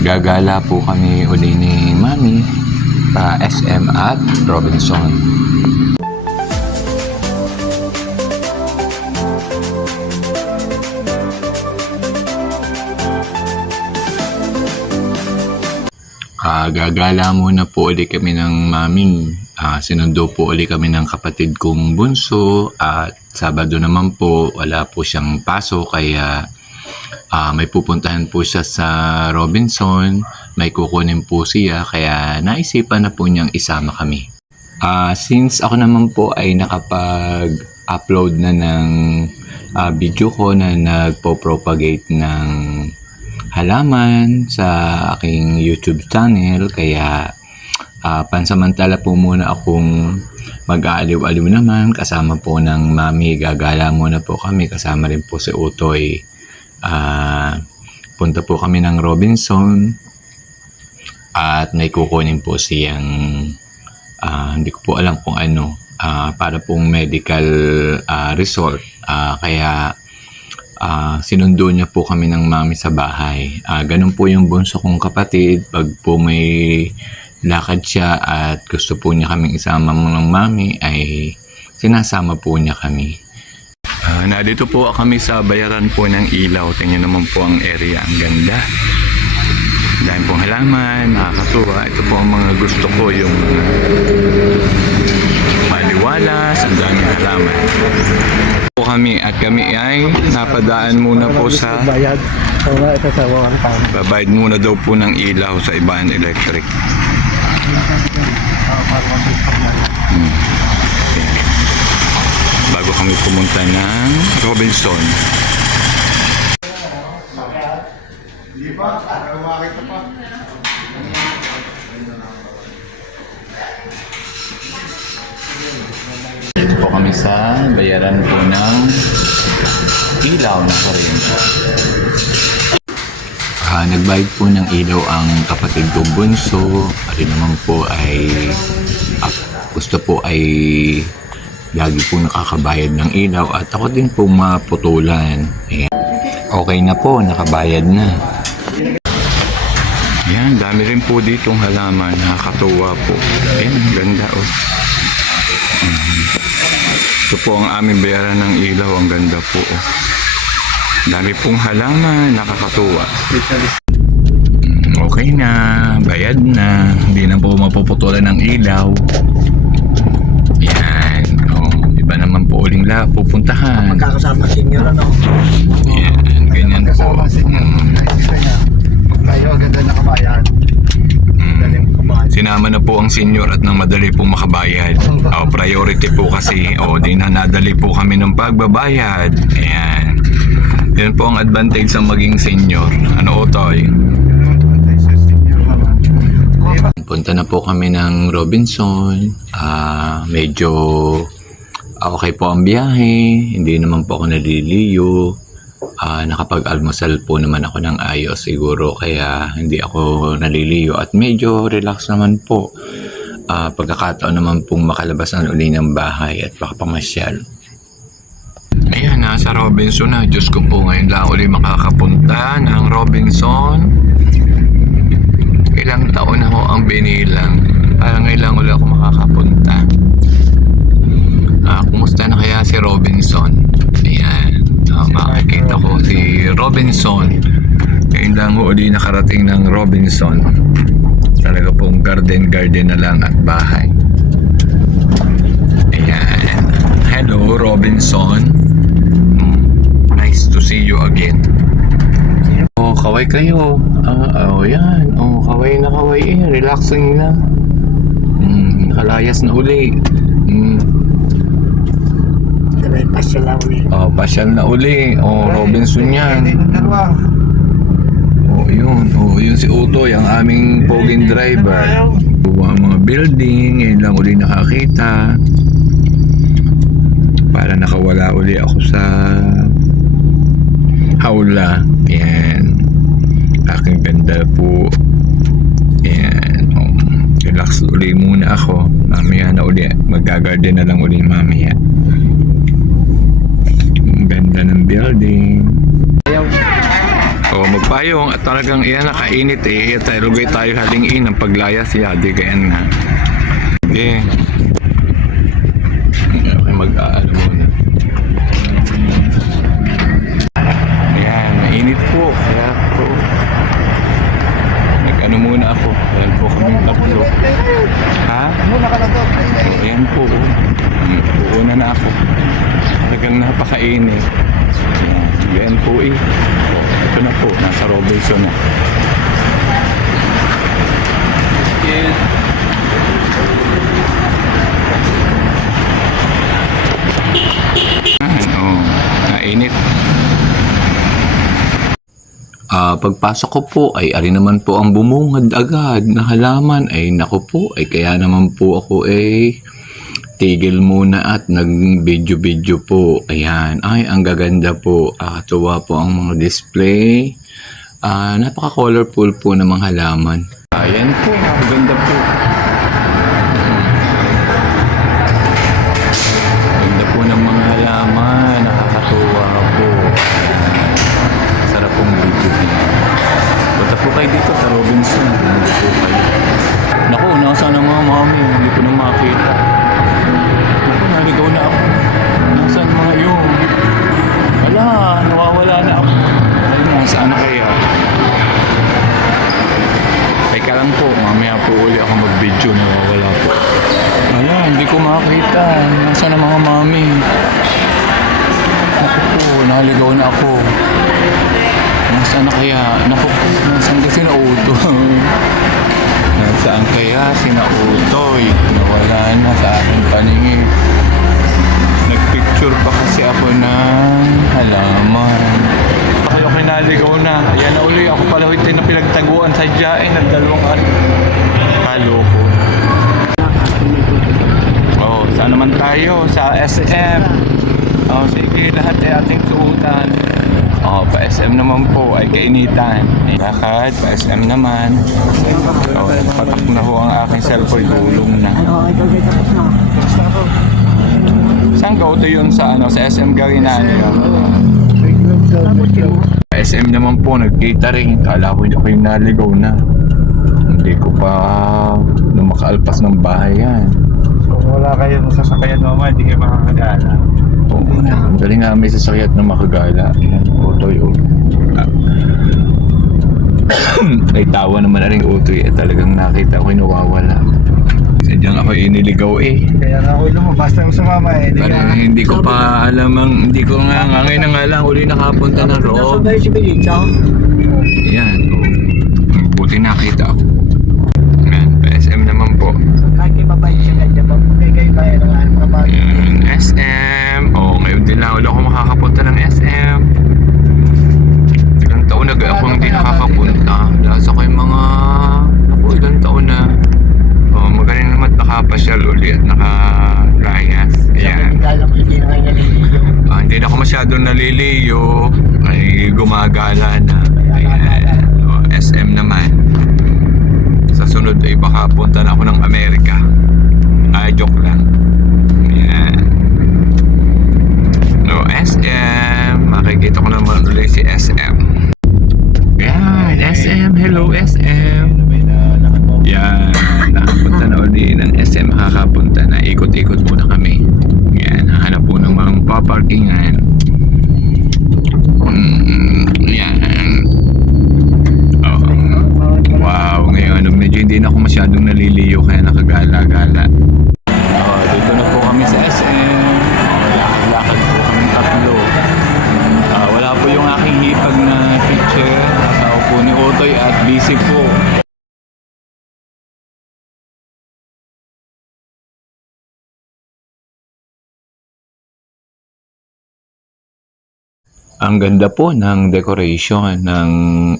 Gagala po kami uli ni Mami sa SM at Robinson. Gagala muna po uli kami ng Mami. Sinundo po uli kami ng kapatid kong bunso at Sabado naman po wala po siyang pasok kaya may pupuntahan po siya sa Robinson, may kukunin po siya kaya naisipan na po niyang isama kami. Since ako naman po ay nakapag-upload na ng video ko na nagpo-propagate ng halaman sa aking YouTube channel kaya pansamantala po muna akong mag-aaliw-aliw naman kasama po ng Mami. Gagala muna po kami kasama rin po si Utoy. Punta po kami ng Robinson at may kukunin po siyang hindi ko po alam kung ano para pong medical resort kaya sinundo niya po kami ng Mami sa bahay. Ganun po yung bunso kong kapatid. Pag po may lakad siya at gusto po niya kaming isama mo ng Mami ay sinasama po niya kami. Nandito po kami sa bayaran po ng ilaw. Tingnan naman po ang area. Ang ganda. Dahil pong halaman, nakakatuwa. Ito po ang mga gusto ko, yung maliwalas, ang daming halaman. Po kami at kami ay napadaan muna po sa babayad muna daw po ng ilaw sa Ibahan Electric. Bago kami pumunta ng Robinson. Dito po kami sa bayaran po ng ilaw na kuryente. Nagbayad po ng ilaw ang kapatid kong bunso. Ari naman po ay gusto po ay lagi po nakakabayad ng ilaw at ako din po maputulan. Ayan. Okay na po, nakabayad na. Ayan, dami rin po ditong halaman. Nakakatuwa po. Ayan, ganda oh. Ito po ang aming bayaran ng ilaw. Ang ganda po oh. Dami pong halaman. Nakakatuwa. Okay na, bayad na. Hindi na po mapuputulan ng ilaw. Ayan. Iba naman po uling pupuntahan. Magkakasama senior ano? Yan, ganyan po. Kayo agad na nakabayad. Sinama na po ang senior at nang madali po makabayad. Priority po kasi. Di na nadali po kami ng pagbabayad. Ayan. Yan po ang advantage ng maging senior. Ano Otoy? Punta na po kami ng Robinson. Medyo okay po ang biyahe, hindi naman po ako naliliyo. Nakapag-almusal po naman ako ng ayos siguro kaya hindi ako naliliyo at medyo relax naman po. Pagkakataon naman pong makalabas na uli ng bahay at makapamasyal. Ayan, nasa Robinson na. Diyos ko po, ngayon lang uli makakapunta ng Robinson. Ilang taon na ho ang binilang. Parang ngayon lang uli ako makakapunta. Kumusta na kaya si Robinson? Ayan. Makikita ko si Robinson. Ngayon lang uli nakarating ng Robinson. Talaga pong garden na lang at bahay. Ayan. Hello Robinson. Nice to see you again. Kaway kayo. Yan. Kaway na kaway eh. Relaxing na. Nakalayas na uli. Pasyal na uli. Pasyal na uli. Robinson yan. Yun si Utoy, ang aming poging driver. Ang mga building, ngayon lang uli nakakita. Para nakawala uli ako sa hawla. Yan. Aking ganda po. Yan. Relax uli muna ako. Mamaya na uli. Magagarden na lang uli mamaya. Ang ganda ng building. O, magpayong at talagang iyan nakainit eh. Lugay tayo halingin ng paglaya siya. Di kayan na. Okay. Okay, mag-aano muna. Ayan, mainit po. Kaya po. Nag-ano muna ako. Dahil po kaming tatlo. Ha? Ayan po. Puuna na ako. Talagang napakainit. Ayan po eh. Ito na po. Nasa Robinson na. Yes. Nainit. Pagpasok ko po ay ari naman po ang bumungad agad na halaman ay naku po ay kaya naman po ako tigil muna at nag-video po. Ayan, ay ang gaganda po. Tuwa po ang mga display. Napaka-colorful po ng mga halaman. Ayan po, ang ganda po. Ganda po ng mga halaman. Nakakatuwa po. Sarap pong video. Punta po kayo dito sa Robinson. Punta po kayo. Naku, nasaan ang mga mami? Hindi ko na makita. Naku, naligaw na ako. Nasaan mga yun? Wala, nawawala na ako. Ay, nasaan na kaya? Teka lang po, mamaya po uli ako mag-video. Nawawala po. Wala, hindi ko makita. Nasaan ang mga mami? Naku po, naligaw na ako. Nasaan na kaya? Naku po, nasaan kasi na auto? Nasaan kaya sinautoy? Nawala na sa aking paningin. Nagpicture pa kasi ako ng halaman. Ako naligaw na. Ayan na uli. Ako pala ito na pinagtaguan sa dyain ng dalawang kaloko. Oh, saan naman tayo? Sa SM. Oh, sige, lahat ay ating suutan. Oh, pa SM naman po ay kainitan. Lakad, pa SM naman. Oh, patak na ho ang aking cellphone, gulong na. Saan ka ito yun sa sa SM Garinani? Pa SM naman po, nag-catering. Kala ko ako yung naligaw na. Hindi ko pa makaalpas ng bahay yan. So wala kayong sasakyan mama, hindi kayo makakagala. Oo, dali nga may sasakyan na makagala. Ayan, Utoy. Ay, tawa naman na rin Utoy. Talagang nakita ko yung nawawala. Sadyang ako iniligaw eh. Kaya na ako lumabas na sumama eh. Parang hindi ko pa alam hindi ko nga ngayon na nga lang uli nakapunta na Rob. Ayan, buti nakita ako. Ayan, SM naman po. Kahit mabait siya ganyan, pagpagay kayo kaya ng trabaho. Ayan, SM. Ngayon din lang ulit ako makakapunta ng SM. Ilang taon na ako hindi nakakapunta. Lasa ko yung mga ilang taon na. Magaling naman nakapasyal uli at nakalayas. Ayan. Hindi na ako masyadong naliliyo. Ay gumagala na. Ayan. SM naman. Sa sunod ay baka punta na ako ng Amerika. Ay, joke lang. Ayan. SM. Makikita ko naman ulit si SM. Ayan. SM. Hello SM. Yan, nakapunta na ulit ng SM, makakapunta na. Ikot-ikot muna kami. Yan, hahanap po ng mga paparkingan. Yan. Oh. Wow, ngayon, medyo hindi na ako masyadong naliliyo kaya nakagala-gala. Dito na po kami sa SM. Lakad-lakad po kami tatlo. Wala po yung aking hipag na picture. Kasama po ni Otoy at busy po. Ang ganda po ng decoration ng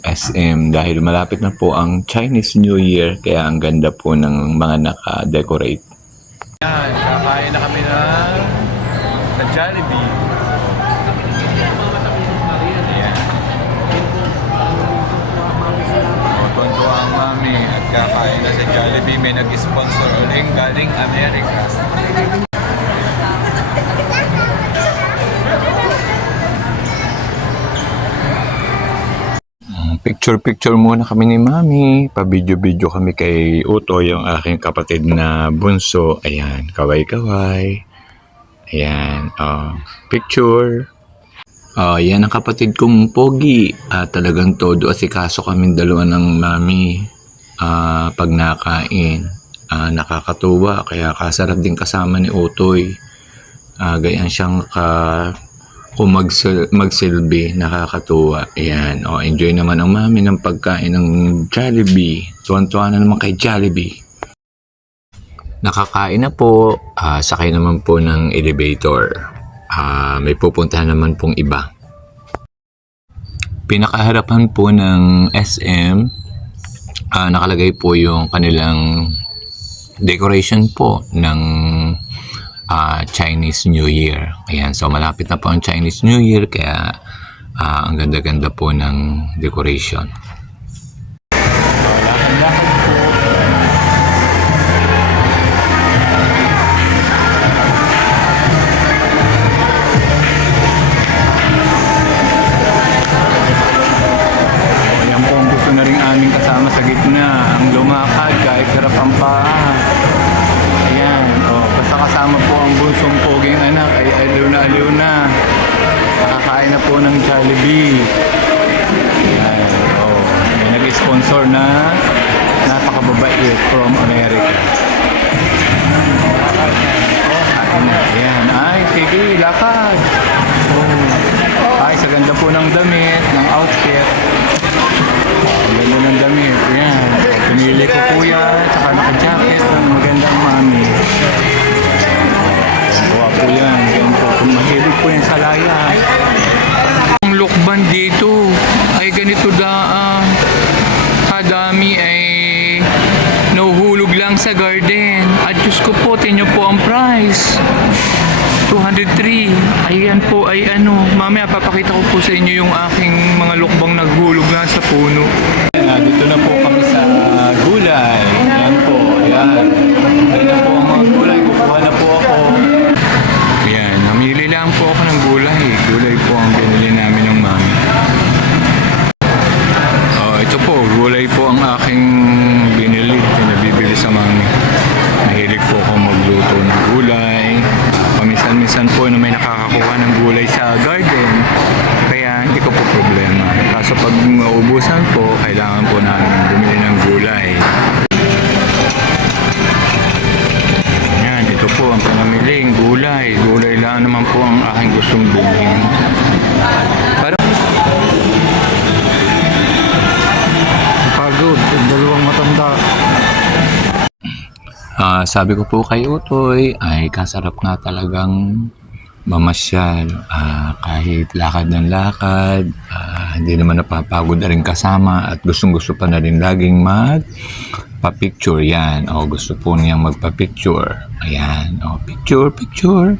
SM dahil malapit na po ang Chinese New Year kaya ang ganda po ng mga naka-decorate. Yan, kakain na kami sa Jollibee. Ayan. Tuwan-tuwa ang mami at kakain na sa Jollibee. May nag-sponsor uling galing Amerika. Picture-picture muna kami ni Mami. Pa-video-video kami kay Utoy, yung aking kapatid na bunso. Ayan, kaway-kaway. Ayan, picture. Yan ang kapatid kong Pogi. Talagang todo asikaso kaming dalawa ng Mami pag nakain. Nakakatuwa, kaya kasarap din kasama ni Utoy. Gayaan siyang kung magsilbi, nakakatuwa. Ayan, enjoy naman ang Mami ng pagkain ng Jollibee. Tuwan-tuwa na naman kay Jollibee. Nakakain na po, sakay naman po ng elevator. May pupuntahan naman pong iba. Pinakaharapan po ng SM, nakalagay po yung kanilang decoration po ng Chinese New Year. Ayan, so malapit na po ang Chinese New Year, kaya ang ganda-ganda po ng decoration. Ayan po ang gusto na rin aming kasama sa gitna, ang lumakad kahit sarap ang paa. Ayan, basta kasama po ang bunsong poging anak ay aliw na. Nakakain na po ng Jollibee. Ayan, may nag-sponsor na napakababait from America. Kain na. Ayan, ay sige, lakad. Ay, sa ganda po ng damit, ng outfit. Ang ganda ng damit. Ayan, pinili ko po yan, saka naka-jacket ng magandang Mami. Gawa po yan. Yan po. Kung mahilig po yan sa laya. Ang lukban dito ay ganito kadami ay nahuhulog lang sa garden. At Diyos ko po, tingnan po ang price. 203. Ayan po ay mamaya papakita ko po sa inyo yung aking mga lukbang naghulog na sa puno. Dito na po kami sa gulay. Ayan po, ayan. Ayan po ang mga gulay. Kukuha na po ako. Ayan, namili lang po ako ng gulay. Gulay po ang binili namin ng Mami. Ito po, gulay po ang aking binili. Pinabibili sa Mami. Mahilig po ako magluto ng gulay. Paminsan-minsan po na may nakakakuha ng gulay sa garden, kaya hindi ko po problema. Kaso pag maubusan po, kailangan po namin bumili ng gulay. Yan, ito po ang pinamiling gulay. Gulay lang naman po ang aking gustong bilhin. Pagod, yung dalawang matanda. Sabi ko po kay Utoy, ay kasarap nga talagang mamasyal. Kahit lakad ng lakad, hindi naman napapagod na rin kasama at gustong-gusto pa na rin laging magpa-picture. Yan, gusto po niyang magpa-picture. Ayan, picture.